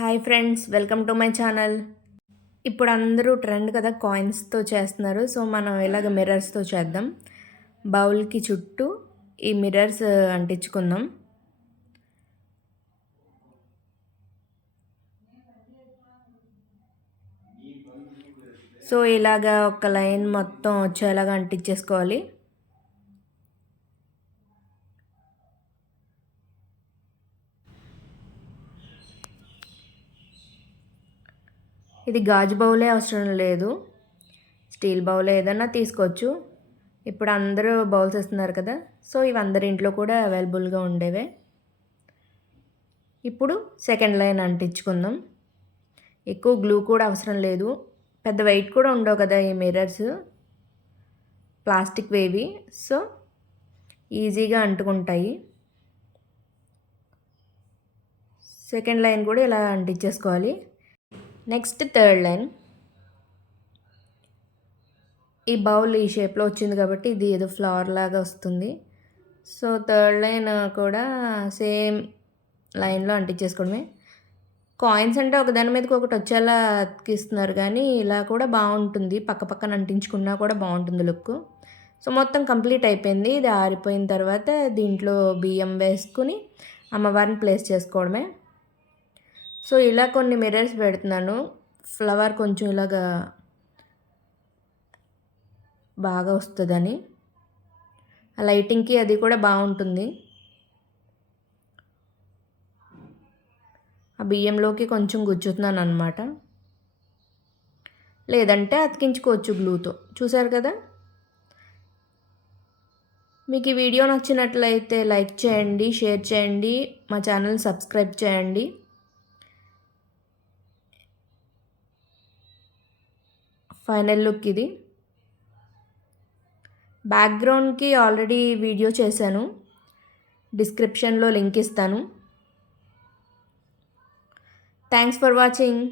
Hi friends welcome to my channel. ఇప్పుడు అందరూ trend కదా కాయిన్స్తో చేస్తున్నారు సో మనం ఇలాగ మిర్రర్స్తో చేద్దాం. బౌల్కి చుట్టూ ఈ మిర్రర్స్ అంటించుకుందాం. సో ఇలాగ ఒక లైన్ మొత్తం వచ్చేలాగా అంటించేసుకోవాలి. ఇది గాజు బౌలే అవసరం లేదు. స్టీల్ బౌల్ ఏదన్నా తీసుకోవచ్చు. ఇప్పుడు అందరూ బౌల్స్ ఇస్తున్నారు కదా. సో ఇవి అందరి ఇంట్లో కూడా అవైలబుల్గా ఉండేవే. ఇప్పుడు సెకండ్ లైన్ అంటించుకుందాం. ఎక్కువ గ్లూ కూడా అవసరం లేదు. పెద్ద వెయిట్ కూడా ఉండవు కదా ఈ మిర్రర్స్. ప్లాస్టిక్ వేవి. సో ఈజీగా అంటుకుంటాయి. సెకండ్ లైన్ కూడా ఇలా అంటించేసుకోవాలి. Next third line. ఈ బౌల్ ఈ షేప్లో వచ్చింది కాబట్టి ఇది ఏదో ఫ్లవర్ లాగా వస్తుంది. సో థర్డ్ లైన్ కూడా సేమ్ లైన్లో అంటించేసుకోవడమే. కాయిన్స్ అంటే ఒక దాని మీదకి ఒకటి వచ్చేలా అతికిస్తున్నారు కానీ ఇలా కూడా బాగుంటుంది. పక్క పక్కన అంటించుకున్నా కూడా బాగుంటుంది లుక్. సో మొత్తం కంప్లీట్ అయిపోయింది. ఇది ఆరిపోయిన తర్వాత దీంట్లో బియ్యం వేసుకుని అమ్మవారిని ప్లేస్ చేసుకోవడమే. సో ఇలా కొన్ని మిర్రర్స్ పెడుతున్నాను. ఫ్లవర్ కొంచెం ఇలాగా బాగా వస్తుందని. ఆ లైటింగ్కి అది కూడా బాగుంటుంది. ఆ బియ్యంలోకి కొంచెం గుచ్చుతున్నాను అనమాట లేదంటే అతికించుకోవచ్చు గ్లూతో. చూసారు కదా? మీకు ఈ వీడియో నచ్చినట్లయితే లైక్ చేయండి షేర్ చేయండి మా ఛానల్ సబ్స్క్రైబ్ చేయండి. ఫైనల్ లుక్ ఇది. బ్యాక్గ్రౌండ్కి ఆల్రెడీ వీడియో చేశాను. డిస్క్రిప్షన్లో లింక్ ఇస్తాను. Thanks for watching.